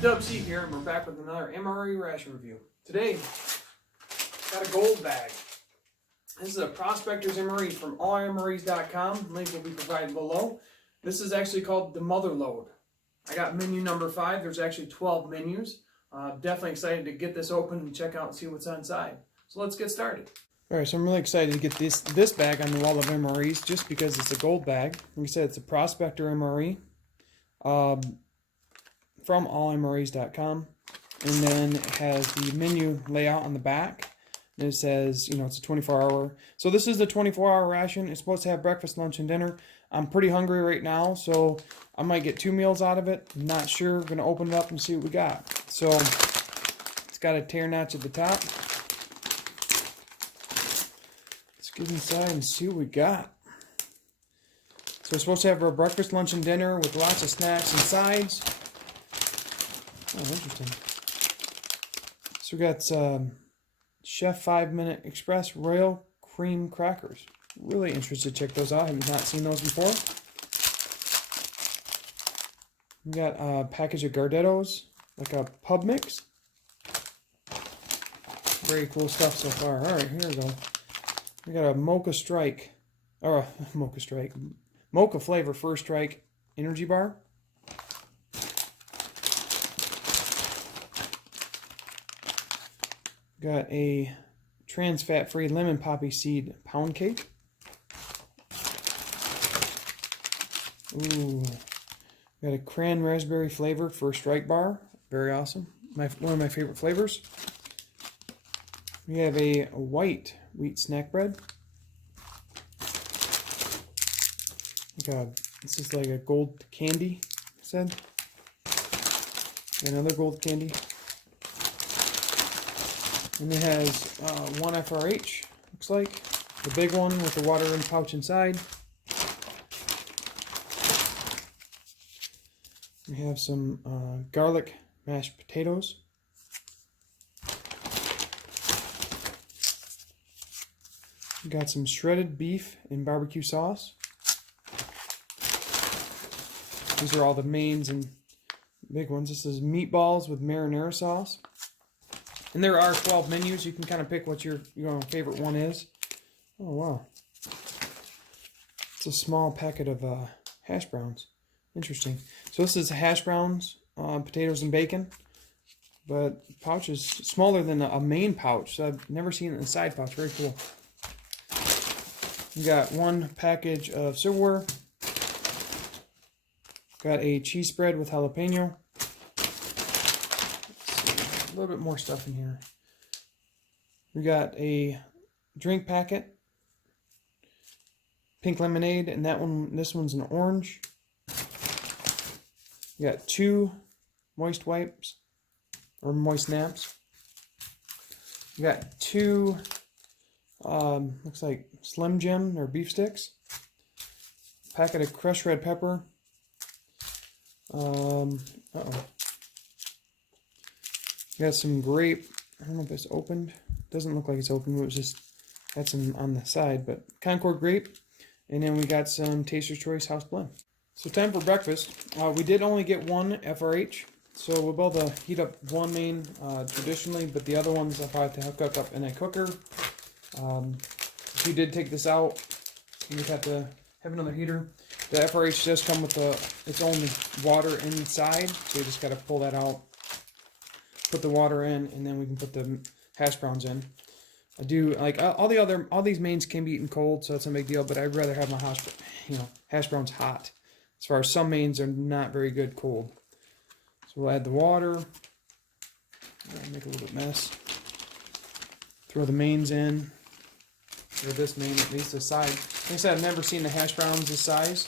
Dubs here, and we're back with another MRE ration review. Today, got a gold bag. This is a Prospector's MRE from allmres.com. Link will be provided below. This is actually called the Mother Load. I got menu number 5. There's actually 12 menus. Definitely excited to get this open and check out and see what's inside. So let's get started. Alright, so I'm really excited to get this bag on the wall of MREs just because it's a gold bag. Like I said, it's a Prospector MRE. From allmres.com, and then it has the menu layout on the back, and it says, you know, it's a 24-hour. So this is the 24-hour ration. It's supposed to have breakfast, lunch, and dinner. I'm pretty hungry right now, so I might get 2 meals out of it. I'm not sure. I'm gonna open it up and see what we got. So it's got a tear notch at the top. Let's get inside and see what we got. So we're supposed to have our breakfast, lunch, and dinner with lots of snacks and sides. Oh, interesting. So we got Chef 5-Minute Express Royal Cream Crackers. Really interested to check those out. I have not seen those before. We got a package of Gardettos, like a pub mix. Very cool stuff so far. Alright, here we go. We got a Mocha Strike, or a Mocha Strike, Mocha Flavor First Strike Energy Bar. Got a trans fat-free lemon poppy seed pound cake. Ooh, got a cran raspberry flavor First Strike bar. Very awesome. One of my favorite flavors. We have a white wheat snack bread. This is like a gold candy. I said. Another gold candy. And it has one FRH, looks like. The big one with the watering pouch inside. We have some garlic mashed potatoes. We got some shredded beef and barbecue sauce. These are all the mains and big ones. This is meatballs with marinara sauce. And there are 12 menus. You can kind of pick what your favorite one is. Oh, wow. It's a small packet of hash browns. Interesting. So this is hash browns, potatoes, and bacon. But the pouch is smaller than a main pouch. So I've never seen it in a side pouch. Very cool. We got one package of silverware. Got a cheese spread with jalapeno. A little bit more stuff in here. We got a drink packet, pink lemonade, and this one's an orange. We got 2 moist wipes, or moist naps. We got 2, looks like Slim Jim or beef sticks. Packet of crushed red pepper. We got some grape. I don't know if it's opened. Doesn't look like it's open. It was just had some on the side, but Concord grape. And then we got some Taster's Choice House Blend. So time for breakfast. We did only get one FRH, so we'll be able to heat up one main traditionally, but the other ones I'll probably have to hook up in a cooker. If you did take this out, you would have to have another heater. The FRH does come with its own water inside, so you just got to pull that out. Put the water in, and then we can put the hash browns in. I do like all these mains can be eaten cold, so it's a big deal. But I'd rather have my hash browns hot. As far as some mains are not very good cold. So we'll add the water. Make a little bit mess. Throw the mains in. Or this main at least this side. Like I said, I've never seen the hash browns this size,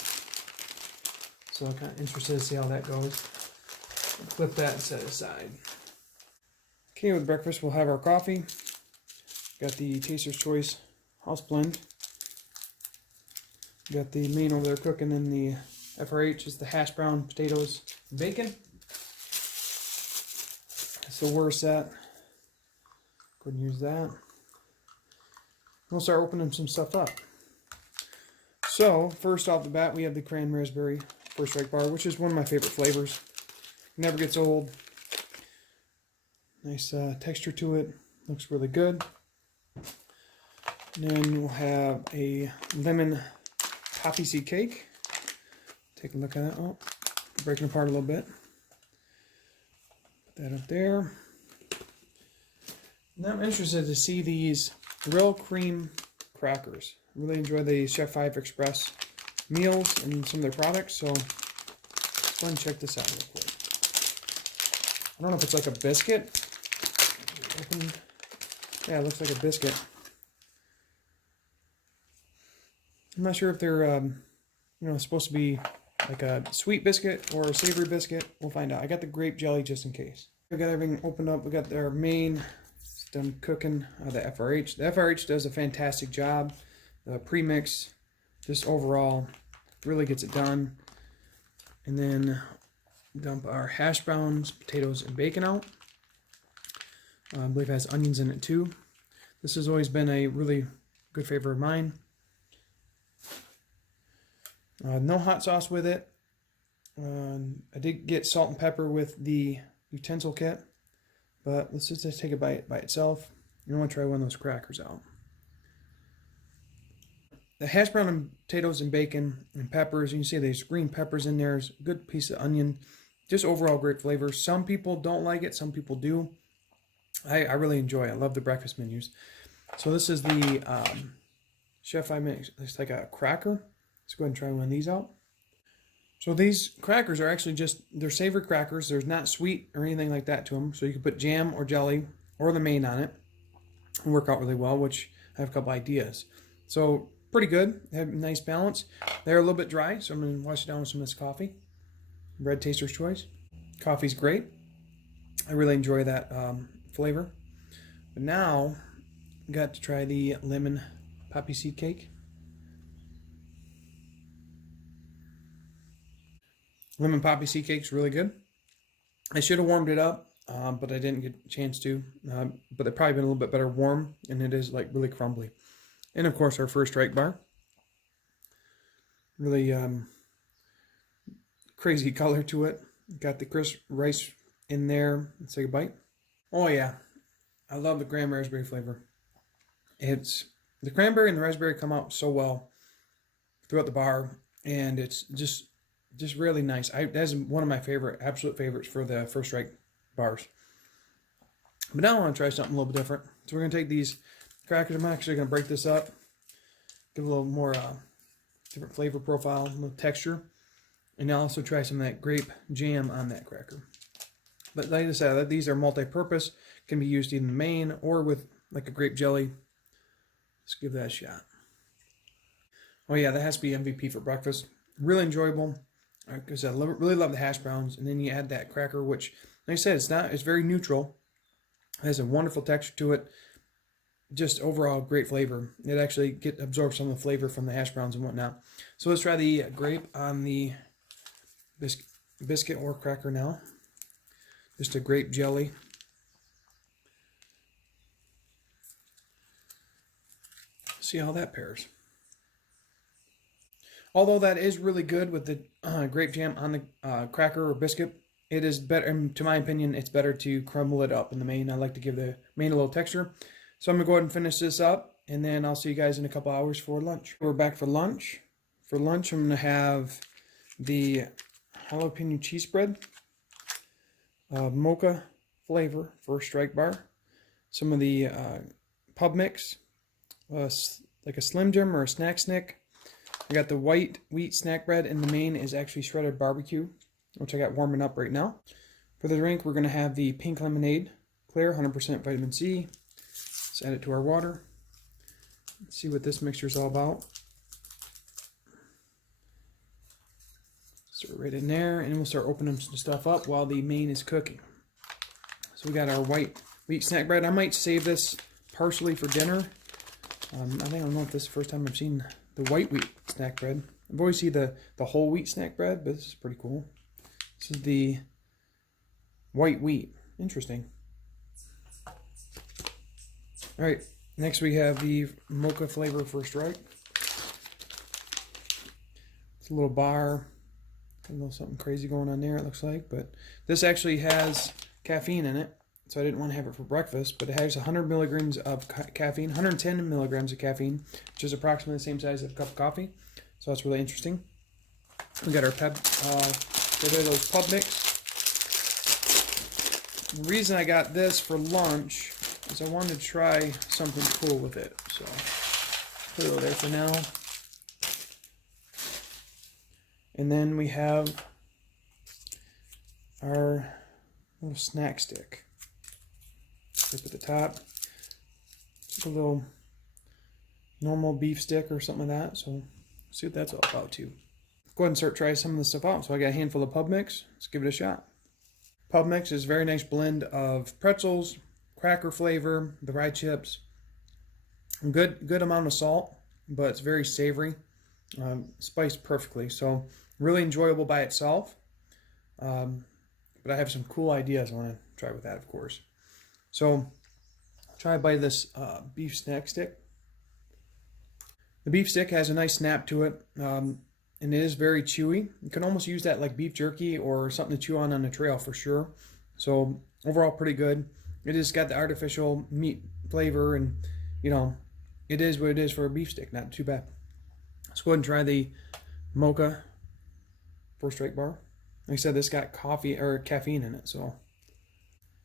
so I'm kind of interested to see how that goes. Flip that and set it aside. Okay, with breakfast we'll have our coffee. Got the Taster's Choice House Blend. Got the main over there cooking, and the FRH is the hash brown, potatoes, and bacon. So we're set. Go ahead and use that. We'll start opening some stuff up. So first off the bat, we have the cran raspberry First Strike bar, which is one of my favorite flavors. Never gets old. Nice texture to it. Looks really good. And then we'll have a lemon poppy seed cake. Take a look at it. Oh, breaking apart a little bit. Put that up there. Now I'm interested to see these real cream crackers. I really enjoy the Chef 5 Express meals and some of their products, so let's go and check this out real quick. I don't know if it's like a biscuit. Yeah, it looks like a biscuit. I'm not sure if they're, supposed to be like a sweet biscuit or a savory biscuit. We'll find out. I got the grape jelly just in case. We got everything opened up. We got their main. It's done cooking. The FRH. The FRH does a fantastic job. The premix, just overall, really gets it done. And then dump our hash browns, potatoes, and bacon out. I believe it has onions in it too. This has always been a really good favorite of mine. No hot sauce with it. I did get salt and pepper with the utensil kit, but let's just take a bite by itself. You want to try one of those crackers out. The hash brown and potatoes and bacon and peppers, you can see there's green peppers in there. There's a good piece of onion. Just overall great flavor. Some people don't like it, some people do. I really enjoy it. I love the breakfast menus. So this is the Chef 5 Minutes. It's like a cracker. Let's go ahead and try one of these out. So these crackers are actually just, they're savory crackers. There's not sweet or anything like that to them. So you can put jam or jelly or the main on it and work out really well, which I have a couple ideas. So pretty good. They have a nice balance. They're a little bit dry, so I'm going to wash it down with some of this coffee. Red Taster's Choice. Coffee's great. I really enjoy that flavor. But now, I got to try the lemon poppy seed cake. Lemon poppy seed cake's really good. I should have warmed it up, but I didn't get a chance to. But they've probably been a little bit better warm, and it is like really crumbly. And of course, our first strike bar. Really crazy color to it. Got the crisp rice in there. Let's take a bite. Oh yeah, I love the graham raspberry flavor. It's the cranberry and the raspberry come out so well throughout the bar, and it's just really nice. That's one of my absolute favorites for the first strike bars. But now I want to try something a little bit different. So we're going to take these crackers. I'm actually going to break this up, give a little more different flavor profile, a little texture, and I'll also try some of that grape jam on that cracker. But like I said, these are multi-purpose, can be used in the main or with like a grape jelly. Let's give that a shot. Oh yeah, that has to be MVP for breakfast. Really enjoyable. Because I really love the hash browns, and then you add that cracker, which, like I said, it's very neutral. It has a wonderful texture to it. Just overall great flavor. It actually absorbs some of the flavor from the hash browns and whatnot. So let's try the grape on the biscuit or cracker now. Just a grape jelly. See how that pairs. Although that is really good with the grape jam on the cracker or biscuit, it is better, to my opinion, it's better to crumble it up in the main. I like to give the main a little texture. So I'm going to go ahead and finish this up, and then I'll see you guys in a couple hours for lunch. We're back for lunch. For lunch, I'm going to have the jalapeno cheese spread, mocha flavor first strike bar, some of the pub mix, like a Slim Jim or a Snack Snick. I got the white wheat snack bread, and the main is actually shredded barbecue, which I got warming up right now. For the drink, we're going to have the pink lemonade, clear, 100% vitamin C. Let's add it to our water. Let's see what this mixture is all about. Start right in there, and we'll start opening some stuff up while the main is cooking. So we got our white wheat snack bread. I might save this partially for dinner. I don't know if this is the first time I've seen the white wheat snack bread. I've always seen the whole wheat snack bread, but this is pretty cool. This is the white wheat. Interesting. All right, next we have the mocha flavor first strike. It's a little bar. A little something crazy going on there, it looks like, but this actually has caffeine in it, so I didn't want to have it for breakfast, but it has 100 milligrams of caffeine, 110 milligrams of caffeine, which is approximately the same size as a cup of coffee. So that's really interesting. We got our get rid of those pub mix. The reason I got this for lunch is I wanted to try something cool with it. So put it over there for now. And then we have our little snack stick. Up at the top. Just a little normal beef stick or something like that. So see what that's all about too. Go ahead and start trying some of this stuff out. So I got a handful of pub mix. Let's give it a shot. Pub mix is a very nice blend of pretzels, cracker flavor, the rye chips, good amount of salt, but it's very savory, spiced perfectly. So really enjoyable by itself. But I have some cool ideas I want to try with that, of course. So I'll try to buy this beef snack stick. The beef stick has a nice snap to it, and it is very chewy. You can almost use that like beef jerky or something to chew on the trail for sure. So overall pretty good. It has got the artificial meat flavor, and you know, it is what it is for a beef stick. Not too bad. Let's go ahead and try the mocha first strike bar. Like I said, this got coffee or caffeine in it. So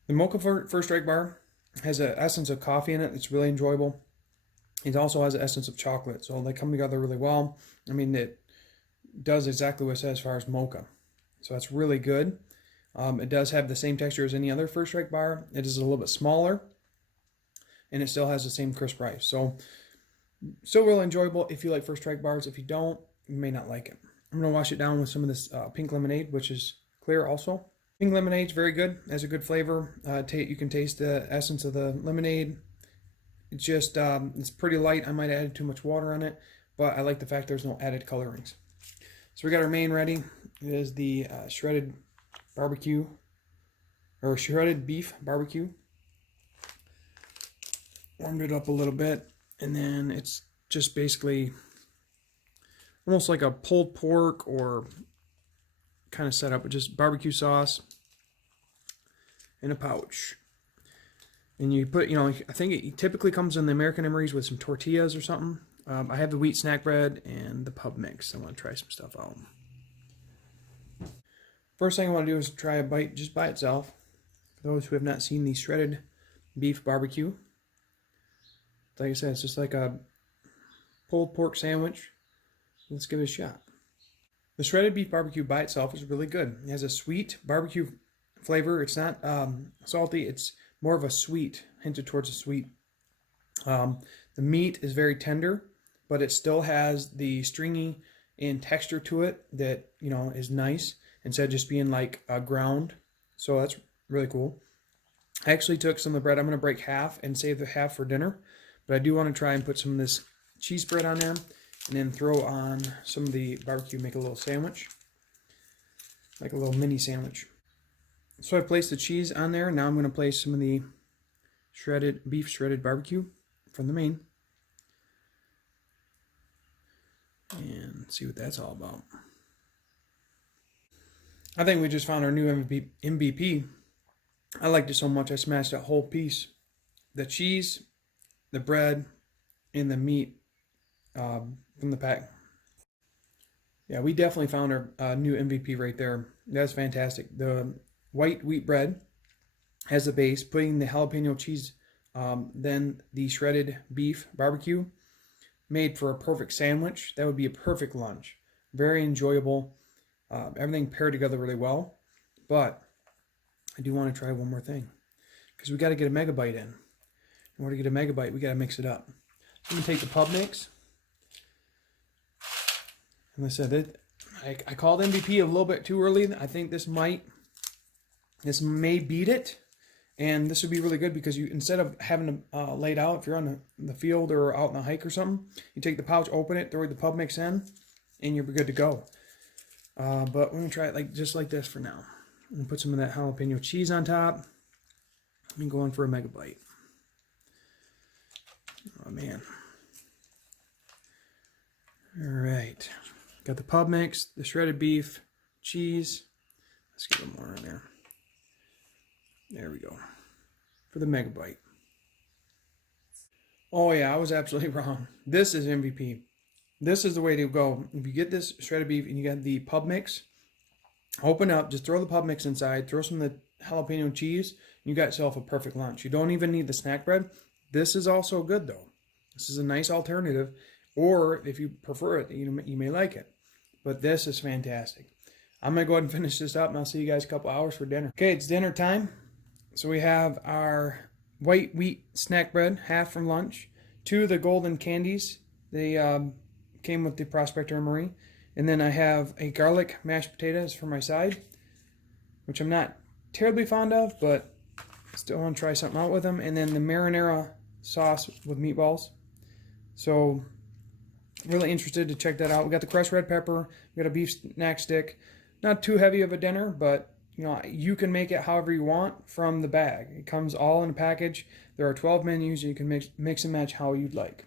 the mocha first strike bar has an essence of coffee in it. It's really enjoyable. It also has an essence of chocolate, so they come together really well. I mean, it does exactly what it says as far as mocha, so that's really good. It does have the same texture as any other first strike bar. It is a little bit smaller, and it still has the same crisp rice. So still really enjoyable if you like first strike bars. If you don't, you may not like it. I'm going to wash it down with some of this pink lemonade, which is clear also. Pink lemonade is very good. Has a good flavor. You can taste the essence of the lemonade. It's just, it's pretty light. I might have added too much water on it, but I like the fact there's no added colorings. So we got our main ready. It is the shredded barbecue, or shredded beef barbecue. Warmed it up a little bit, and then it's just basically almost like a pulled pork or kind of set up with just barbecue sauce in a pouch. And you put, you know, I think it typically comes in the American MREs with some tortillas or something. I have the wheat snack bread and the pub mix. I want to try some stuff out. First thing I want to do is try a bite just by itself. For those who have not seen the shredded beef barbecue. Like I said, it's just like a pulled pork sandwich. Let's give it a shot. The shredded beef barbecue by itself is really good. It has a sweet barbecue flavor. It's not salty. It's more of a sweet, hinted towards a sweet. The meat is very tender, but it still has the stringy and texture to it that, you know, is nice instead of just being like ground. So that's really cool. I actually took some of the bread. I'm going to break half and save the half for dinner, but I do want to try and put some of this cheese bread on there and then throw on some of the barbecue, make a little sandwich, like a little mini sandwich. So I placed the cheese on there. Now I'm going to place some of the beef shredded barbecue from the main. And see what that's all about. I think we just found our new MVP. I liked it so much I smashed a whole piece. The cheese, the bread, and the meat from the pack. Yeah, we definitely found our new MVP right there. That's fantastic. The white wheat bread has the base, putting the jalapeno cheese, then the shredded beef barbecue, made for a perfect sandwich. That would be a perfect lunch. Very enjoyable. Everything paired together really well. But I do want to try one more thing, because we got to get a megabyte in. In order to get a megabyte, we got to mix it up. So I'm going to take the pub mix. And I said, I called MVP a little bit too early. I think this may beat it. And this would be really good because you, instead of having to lay it out, if you're on the field or out on a hike or something, you take the pouch, open it, throw the pub mix in, and you're good to go. But we're going to try it just like this for now. I'm going to put some of that jalapeno cheese on top. I'm going for a megabyte. Oh, man. All right. Got the pub mix, the shredded beef, cheese. Let's get a little more in there. There we go. for the mega bite. Oh yeah, I was absolutely wrong. This is MVP. This is the way to go. If you get this shredded beef and you got the pub mix, open up, just throw the pub mix inside, throw some of the jalapeno cheese, and you got yourself a perfect lunch. You don't even need the snack bread. This is also good though. This is a nice alternative, or if you prefer it, you may like it. But this is fantastic. I'm going to go ahead and finish this up, and I'll see you guys a couple hours for dinner. Okay, it's dinner time. So we have our white wheat snack bread, half from lunch. 2 of the golden candies. They came with the Prospector MRE. And then I have a garlic mashed potatoes for my side, which I'm not terribly fond of, but still want to try something out with them. And then the marinara sauce with meatballs. So really interested to check that out. We got the crushed red pepper. We got a beef snack stick. Not too heavy of a dinner, but you can make it however you want from the bag. It comes all in a package. There are 12 menus. You can mix and match how you'd like.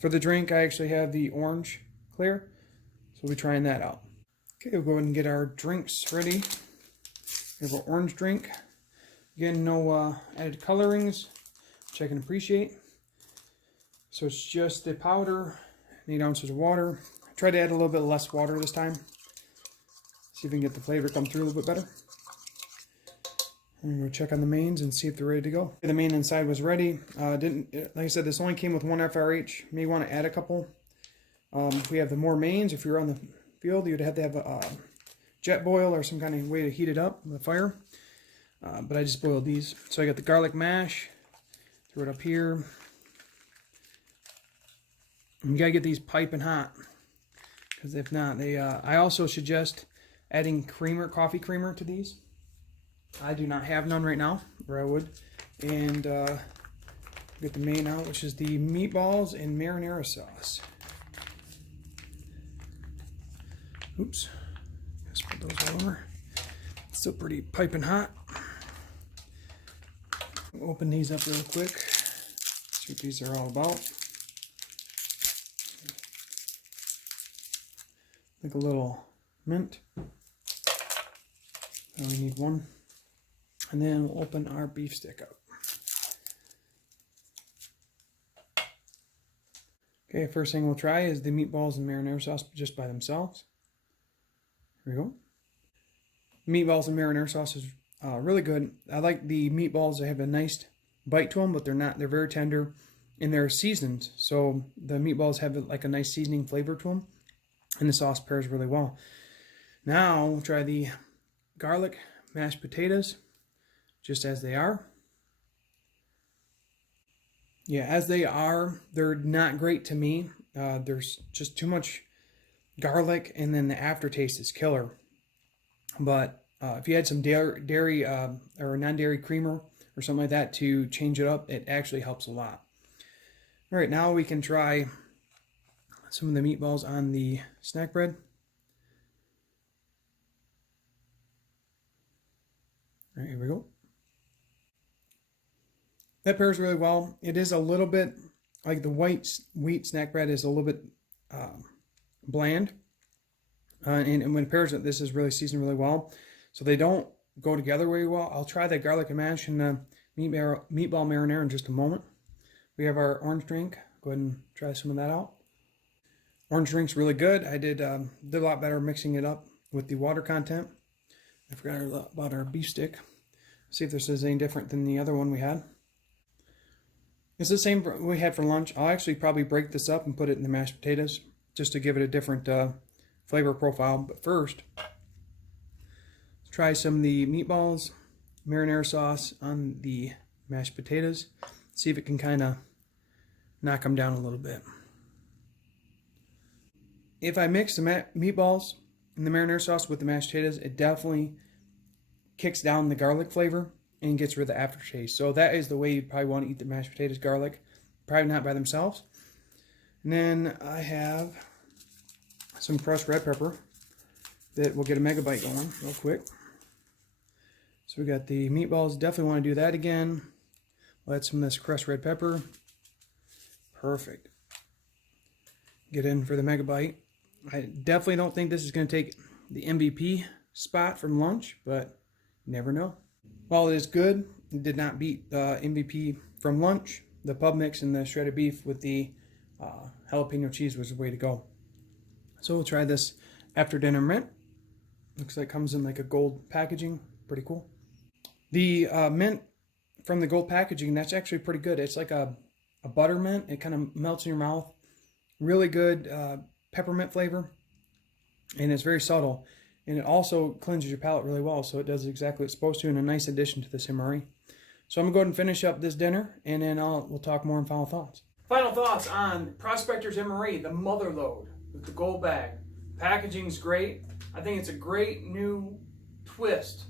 For the drink, I actually have the orange clear, so we'll be trying that out. Okay, we'll go ahead and get our drinks ready. We have our orange drink. Again, no added colorings, which I can appreciate. So it's just the powder, 8 ounces of water. I tried to add a little bit less water this time. See if we can get the flavor come through a little bit better. And we'll check on the mains and see if they're ready to go. The main inside was ready. Like I said, this only came with 1 FRH. May want to add a couple. If we have the more mains, if you're on the field, you'd have to have a jet boil or some kind of way to heat it up with a fire. But I just boiled these. So I got the garlic mash. Throw it up here. And you gotta get these piping hot, because if not, they. I also suggest adding creamer, coffee creamer to these. I do not have none right now, or I would. And get the main out, which is the meatballs and marinara sauce. Oops, just put those all over. It's still pretty piping hot. Open these up real quick. See what these are all about. Like a little mint. Now we need 1. And then we'll open our beef stick up. Okay, first thing we'll try is the meatballs and marinara sauce just by themselves. Here we go. Meatballs and marinara sauce is really good. I like the meatballs. They have a nice bite to them, but they're very tender, and they're seasoned. So the meatballs have like a nice seasoning flavor to them, and the sauce pairs really well. Now we'll try the garlic mashed potatoes, just as they are. Yeah, as they are, they're not great to me. There's just too much garlic, and then the aftertaste is killer. But if you had some dairy or non-dairy creamer or something like that to change it up, it actually helps a lot. All right, now we can try some of the meatballs on the snack bread. All right, here we go. That pairs really well. It is a little bit, like the white wheat snack bread is a little bit bland. And when it pairs it, this is really seasoned really well. So they don't go together very well. I'll try the garlic and mash and the meatball marinara in just a moment. We have our orange drink. Go ahead and try some of that out. Orange drink's really good. I did a lot better mixing it up with the water content. I forgot about our beef stick. See if this is any different than the other one we had. It's the same we had for lunch. I'll actually probably break this up and put it in the mashed potatoes just to give it a different flavor profile. But first, let's try some of the meatballs, marinara sauce on the mashed potatoes. See if it can kind of knock them down a little bit. If I mix the meatballs and the marinara sauce with the mashed potatoes, it definitely kicks down the garlic flavor and gets rid of the aftertaste. So that is the way you probably want to eat the mashed potatoes, garlic. Probably not by themselves. And then I have some crushed red pepper that will get a mega bite going real quick. So we got the meatballs. Definitely want to do that again. We'll add some of this crushed red pepper. Perfect. Get in for the mega bite. I definitely don't think this is going to take the MVP spot from lunch, but you never know. While it is good, did not beat MVP from lunch. The pub mix and the shredded beef with the jalapeno cheese was the way to go. So we'll try this after dinner mint. Looks like it comes in like a gold packaging. Pretty cool. The mint from the gold packaging, that's actually pretty good. It's like a buttermint. It kind of melts in your mouth. Really good peppermint flavor. And it's very subtle. And it also cleanses your palate really well. So it does exactly what it's supposed to, and a nice addition to this MRE. So I'm going to go ahead and finish up this dinner, and then we'll talk more in final thoughts. Final thoughts on Prospector's MRE, the mother load with the gold bag. Packaging's great. I think it's a great new twist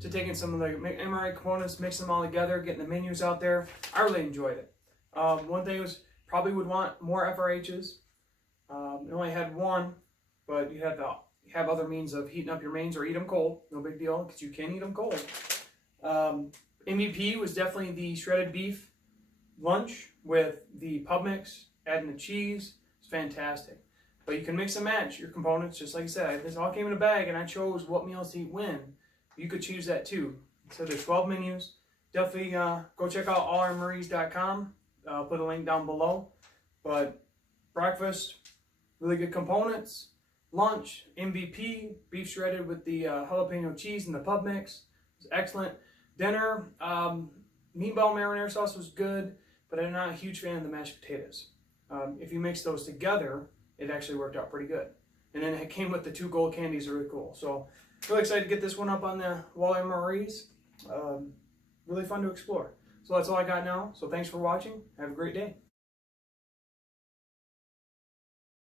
to taking some of the MRE components, mixing them all together, getting the menus out there. I really enjoyed it. One thing was probably would want more FRHs. It only had one, but you have to have other means of heating up your mains or eat them cold. No big deal, because you can eat them cold. MVP was definitely the shredded beef lunch with the pub mix, adding the cheese. It's fantastic. But you can mix and match your components, just like I said. This all came in a bag, and I chose what meals to eat when. You could choose that too. So there's 12 menus. Definitely go check out allmres.com. Put a link down below. But breakfast, really good components. Lunch, MVP, beef shredded with the jalapeno cheese and the pub mix. It was excellent. Dinner, meatball marinara sauce was good, but I'm not a huge fan of the mashed potatoes. If you mix those together, it actually worked out pretty good. And then it came with the 2 gold candies, really cool. So really excited to get this one up on the wall MREs. Really fun to explore. So that's all I got now. So thanks for watching. Have a great day.